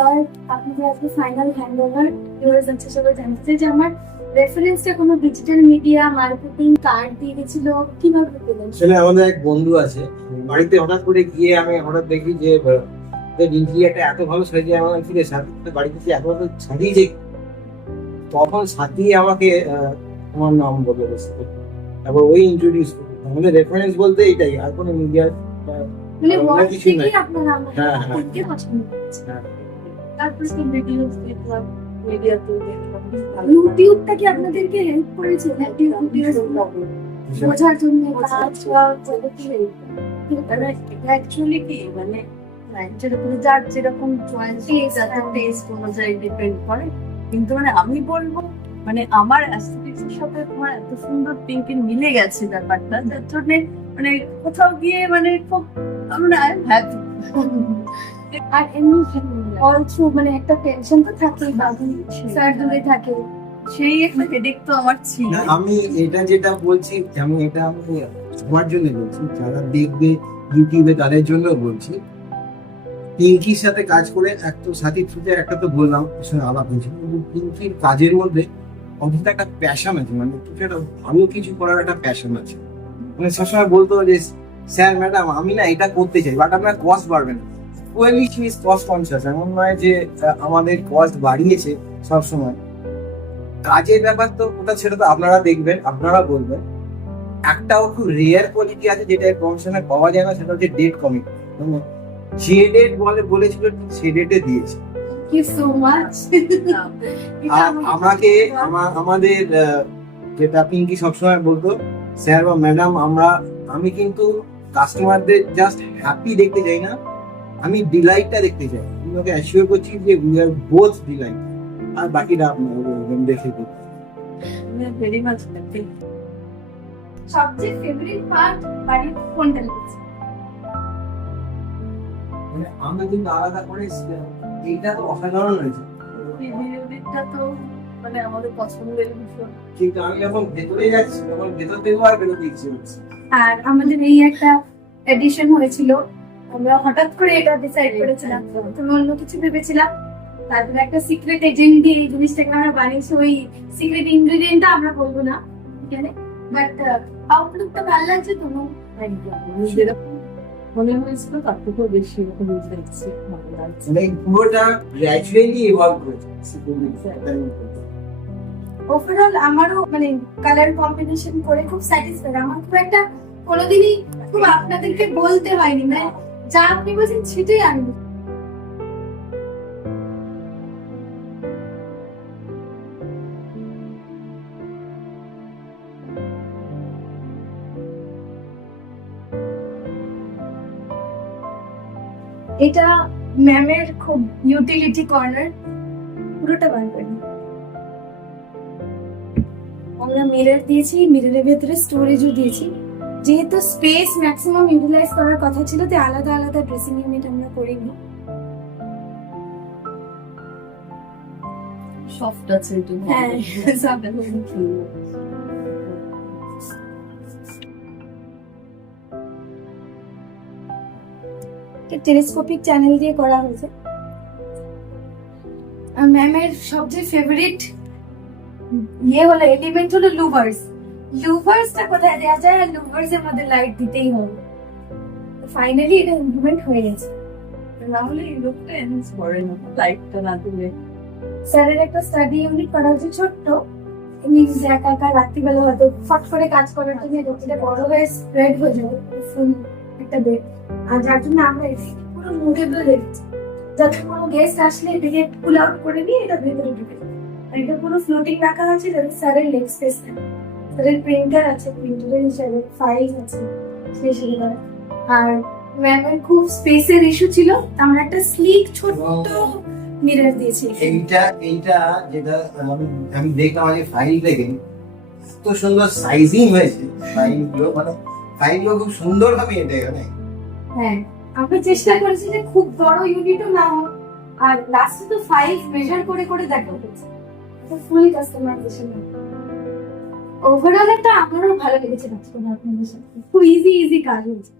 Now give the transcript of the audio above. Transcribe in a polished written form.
Sir আপনি যে আজকে ফাইনাল হ্যান্ডওভার ইউএস যাচ্ছে, সবাই জানতে চাই যে আমার রেফারেন্সটা কোনো ডিজিটাল মিডিয়া মার্কেটিং কার্ড দিয়ে গেছিল, কিভাবে পেলেন? আসলে আমাদের এক বন্ধু আছে, বাড়িতে হঠাৎ করে গিয়ে আমি হঠাৎ দেখি যে ইন্টেরিয়ারটা এত ভালো সাজিয়ে আমার ফিরে সাথে বাড়িতে যে এত ভালো সাজিয়েছে, তখন সাথী আমাকে আমার নাম বলে বসে, তারপর ওই ইন্ট্রোডিউস করলো। আমাদের রেফারেন্স বলতে এটাই, আর কোনো মিডিয়া মানে ওয়ার্ড কিছু থেকে নাই। আপনার আমরা হ্যাঁ, হ্যাঁ। দেখতে পছন্দ করছি। তারপরে তো ভিডিও দেখলাম, মিডিয়াতেও দেখলাম, ইউটিউবটা কি আপনাদেরকে হেল্প করেছে ইউটিউব ভিডিওস বোঝার জন্য কাজ বা কি হেল্প? অ্যাকচুয়ালি কি মানে ক্লায়েন্টের উপরে যার যেরকম চয়েস তাদের টেস্ট অনুযায়ী ডিপেন্ড করে, কিন্তু মানে আমি বলবো মানে আমার অ্যাস্থেটিক্সের সাথে তোমার এত সুন্দর পিঙ্কের মিলে গেছে ব্যাপারটা, যার জন্য মানে কোথাও গিয়ে মানে খুব আমরা হ্যাপি। আর এমনি অলসো মানে একটা টেনশন তো থাকেই, বাকি স্যার দূরে থাকে, সেই একটা হেডেক তো আমার ছিল। না, আমি এটা যেটা বলছি, আমি এটা আমি সবার জন্য বলছি, যারা দেখবে ইউটিউবে তাদের জন্য বলছি। পিঙ্কির সাথে কাজ করে একটা সাথী থ্রুতে একটা তো বললাম, ওর সঙ্গে আলাপ হয়েছে, কিন্তু পিঙ্কির কাজের মধ্যে অন্তত একটা প্যাশন আছে, মানে কিছু একটা ভালো কিছু করার একটা প্যাশন আছে। মানে সবসময় বলতো যে স্যার ম্যাডাম আমি না এটা করতে চাই, বাট আপনার কস্ট বাড়বে না। Oily she is cost conscious, এমন নয় যে আমাদের কস্ট বাড়িয়েছে সবসময়। কাজের ব্যাপার তো ওটা, সেটা তো আপনারা দেখবেন, আপনারা বলবেন। একটাও খুব রেয়ার কোয়ালিটি আছে যেটা প্রফেশনে পাওয়া যায় না, সেটা হচ্ছে ডেট কমিট। যে ডেট বলেছিল সে ডেটে দিয়েছে। Thank you so much. আর আমাকে আমাদের যেটা পিঙ্কি সবসময় বলতো, স্যার বা ম্যাডাম আমি কিন্তু কাস্টমারদের জাস্ট হ্যাপি দেখতে চাই না, আমি ডিলাইটটা দেখতে চাই। আমি ওকে অ্যাসিওর করছি যে উই আর বোথ ডিলাইট, আর বাকিটা আপনারা দেখে ভেরি মাচ হ্যাপি। সবচেয়ে ফেভারিট পার্ট বাড়ির কোনটা লেগেছে? মানে আমরা কিন্তু আলাদা করে এইটা তো অসাধারণ হয়েছে, ভিডিওটা তো মানে আমাদের পছন্দের ভীষণ। কিন্তু আমি যখন ভেতরে যাচ্ছি তখন ভেতর থেকেও আর বেরোতে ইচ্ছে হচ্ছে। আর আমাদের এই একটা এডিশন হয়েছিল, আমরা হঠাৎ করে এটা ডিসাইড করেছিলাম, তুমি অন্য কিছু ভেবেছিলাম, তারপরে একটা সিক্রেট এজেন্ট দিয়ে এই জিনিসটাকে আমরা বানিয়েছি। ওই সিক্রেট ইনগ্রেডিয়েন্টটা আমরা বলবো না এখানে, বাট আউটলুকটা ভালো লাগছে। তোমার যেরকম মনে হয়েছিল তার থেকেও বেশি এরকম লাগছে, ভালো লাগছে। মানে পুরোটা গ্র্যাজুয়ালি ইভলভ করেছে। ওভারঅল আমারও মানে কালার কম্বিনেশন করে খুব স্যাটিসফাইড। আমার খুব একটা কোনোদিনই খুব আপনাদেরকে বলতে হয়নি, মানে যা আপনি বলছেন সেটাই আমি এটা ম্যামের খুব ইউটিলিটি কর্নার, পুরোটা বার করি। আমরা মিরর দিয়েছি, মিররের ভেতরে স্টোরেজও দিয়েছি। যেহেতু স্পেস ম্যাক্সিমাম ইউটিলাইজ করার কথা ছিল, তাই আলাদা আলাদা ড্রেসিং ইউনিট আমরা করিনি। সফট আছে একটু। হ্যাঁ, soft টেলিস্কোপিক চ্যানেল দিয়ে করা হয়েছে। আর ম্যামের সবচেয়ে ফেভারিট হলো এলিমেন্ট হলো লুভার্স। লুভার্সটা কোথায় দেওয়া যায়, আর লুভার্স এর মধ্যে লাইট দিতেই হবে। ফাইনালি এটা ইমপ্লিমেন্ট হয়ে গেছে। নাহলে এই লোকটা এনহান্স করে না, লাইটটা না দিলে। স্যারের একটা স্টাডি ইউনিট করা হয়েছে ছোট্ট, মিনস একা একা রাত্রিবেলা হয়তো ফট করে কাজ করার জন্য এটা বড় হয়ে স্প্রেড হয়ে যাবে ফুল একটা বেড। আর যার জন্য আমরা এটাকে পুরো মুভেবল রেখেছি, যাতে কোনো গেস্ট আসলে এটাকে পুল আউট করে নিয়ে এটা ভেতরে ঢুকে যায়। আর এটা পুরো ফ্লোটিং রাখা আছে যাতে স্যারের লেগ স্পেস থাকে। স্যারের প্রিন্টার আছে, প্রিন্টারের হিসাবে ফাইল আছে সেই হিসেবে। আর ম্যামের খুব স্পেসের ইস্যু ছিল, আমরা একটা স্লিক ছোট্ট মিরর দিয়েছি। এইটা যেটা আমি দেখলাম আগে ফাইল থেকে, এত সুন্দর সাইজিং হয়েছে ফাইলগুলো, মানে ফাইলগুলো খুব সুন্দর ভাবে এটা এখানে। হ্যাঁ, আমরা চেষ্টা করেছি যে খুব বড় ইউনিটও না হোক, আর লাস্টে তো ফাইল মেজার করে করে দেখা হচ্ছে, ফুল কাস্টমাইজেশন। ওভারঅল একটা আমারও ভালো লেগেছে কাজ করে আপনাদের সাথে, খুব ইজি কাজ হয়েছে।